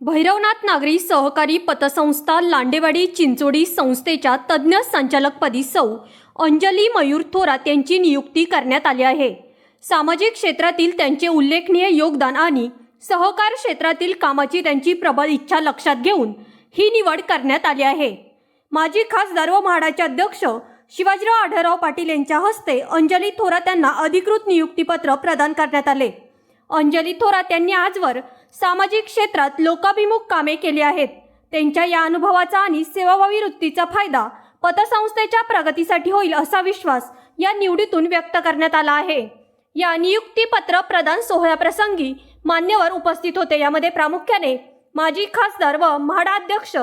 भैरवनाथ नागरी सहकारी पतसंस्था लांडेवाडी चिंचोडी संस्थेच्या तज्ज्ञ संचालकपदी सौ अंजली मयूर थोरात यांची नियुक्ती करण्यात आली आहे। सामाजिक क्षेत्रातील त्यांचे उल्लेखनीय योगदान आणि सहकार क्षेत्रातील कामाची त्यांची प्रबळ इच्छा लक्षात घेऊन ही निवड करण्यात आली आहे। माजी खासदार व म्हाडाचे अध्यक्ष शिवाजीराव आढळराव पाटील यांच्या हस्ते अंजली थोरात यांना अधिकृत नियुक्तीपत्र प्रदान करण्यात आले। अंजली थोरात यांनी आजवर सामाजिक क्षेत्रात लोकाभिमुख कामे केली आहेत। त्यांच्या या अनुभवाचा आणि सेवाभावी वृत्तीचा फायदा पतसंस्थेच्या प्रगतीसाठी होईल असा विश्वास या निवडीतून व्यक्त करण्यात आला आहे। या नियुक्तीपत्र प्रदान सोहळ्याप्रसंगी मान्यवर उपस्थित होते। यामध्ये प्रामुख्याने माजी खासदार व म्हाडा अध्यक्ष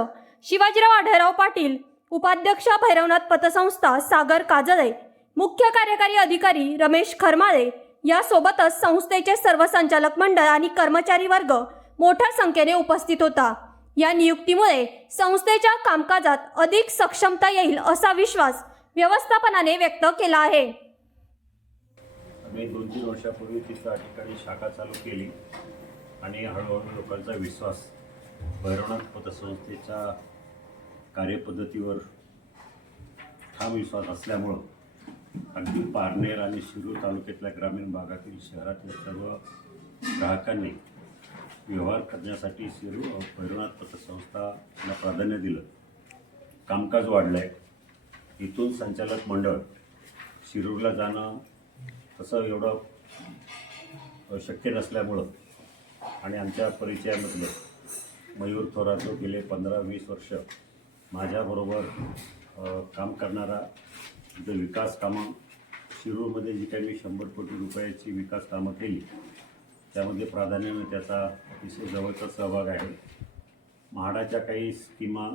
शिवाजीराव आढळराव पाटील, उपाध्यक्ष भैरवनाथ पतसंस्था सागर काजळे, मुख्य कार्यकारी अधिकारी रमेश खरमाळे यासोबतच संस्थेचे सर्व संचालक मंडळ आणि कर्मचारी वर्ग मोठ्या संख्येने उपस्थित होता। या नियुक्तीमुळे संस्थेच्या कामकाजात अधिक सक्षमता येईल असा विश्वास व्यवस्थापनाने व्यक्त केला आहे। आम्ही 2-3 वर्षापूर्वी त्या ठिकाणी शाखा चालू केली आणि हळूहळू लोकांचा विश्वास भैरवनाथ पतसंस्थेच्या कार्यपद्धतीवर ठाम विश्वास असल्यामुळं अगदी पारनेर आणि शिरूर तालुक्यातल्या ग्रामीण भागातील शहरातील सर्व ग्राहकांनी व्यवहार करण्यासाठी भैरवनाथ पतसंस्थाला प्राधान्य दिलं। कामकाज वाढलं आहे। इथून संचालक मंडळ शिरूरला जाणं तसं एवढं शक्य नसल्यामुळं आणि आमच्या परिचयामधलं मयूर थोरात जो गेले 15-20 वर्ष माझ्याबरोबर काम करणारा जो विकास कामं शिरूरमध्ये जी काही मी 100 कोटी रुपयाची विकास कामं केली त्यामध्ये प्राधान्याने त्याचा अतिशय जवळचा सहभाग आहे। म्हाडाच्या काही स्कीमा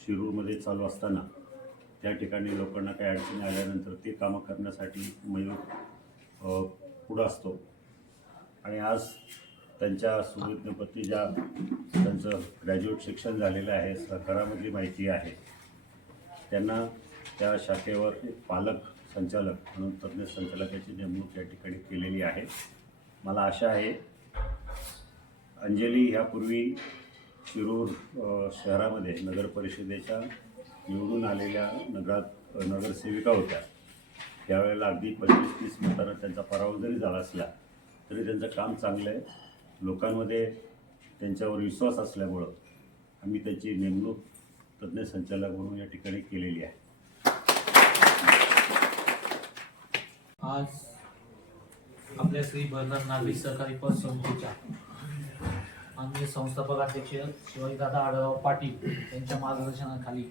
शिरूरमध्ये चालू असताना त्या ठिकाणी लोकांना काही अडचणी आल्यानंतर ते कामं करण्यासाठी मयूर पुढं असतो आणि आज त्यांच्या सुविज्ञ पत्नी ज्या त्यांचं ग्रॅज्युएट शिक्षण झालेलं आहे, सहकारामधली माहिती आहे, त्यांना त्या शाखेवर एक पालक संचालक म्हणून तज्ज्ञ संचालकाची नेमणूक या ठिकाणी केलेली आहे। मला आशा आहे अंजली ह्यापूर्वी शिरूर शहरामध्ये नगर परिषदेच्या निवडून आलेल्या नगरसेविका होत्या। त्यावेळेला अगदी 25-30 मतांना त्यांचा पराभव जरी झाला असला तरी त्यांचं काम चांगलं आहे। लोकांमध्ये त्यांच्यावर विश्वास असल्यामुळं आम्ही त्याची नेमणूक तज्ज्ञ संचालक म्हणून या ठिकाणी केलेली आहे। आज आपल्या श्री भैरवनाथ नागरी सहकारी पतसंस्थेच्या माननीय संस्थापक अध्यक्ष शिवाजीदादा आढळराव पाटील यांच्या मार्गदर्शनाखाली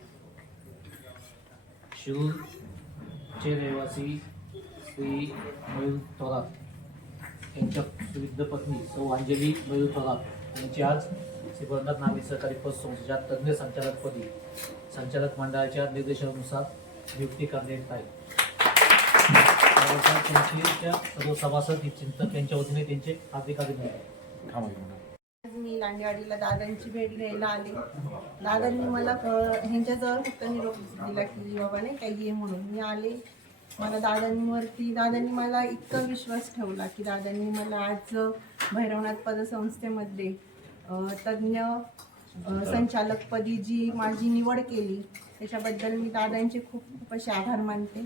शिरूरचे रहिवासी श्री मयूर थोरात यांच्या सुविद्य पत्नी सौ अंजली मयूर थोरात यांची आज श्री भैरवनाथ नागरी सहकारी पतसंस्थेच्या तज्ज्ञ संचालकपदी संचालक मंडळाच्या निर्देशानुसार नियुक्ती करण्यात आहे। त्यांच्या सर्व सभासद चिंतक यांच्या वतीने त्यांचे हार्दिक अभिनंदन। मी लांडेवाडीला दादांची भेट घ्यायला आले। दादांनी मला ह्यांच्याजवळ फक्त निरोप दिला की बाबा नाही काही ये म्हणून मी आले। मला दादांनी मला इतका विश्वास ठेवला की दादांनी मला आज भैरवनाथ पतसंस्थेमध्ये तज्ज्ञ संचालकपदी जी माझी निवड केली त्याच्याबद्दल मी दादांचे खूप असे आभार मानते।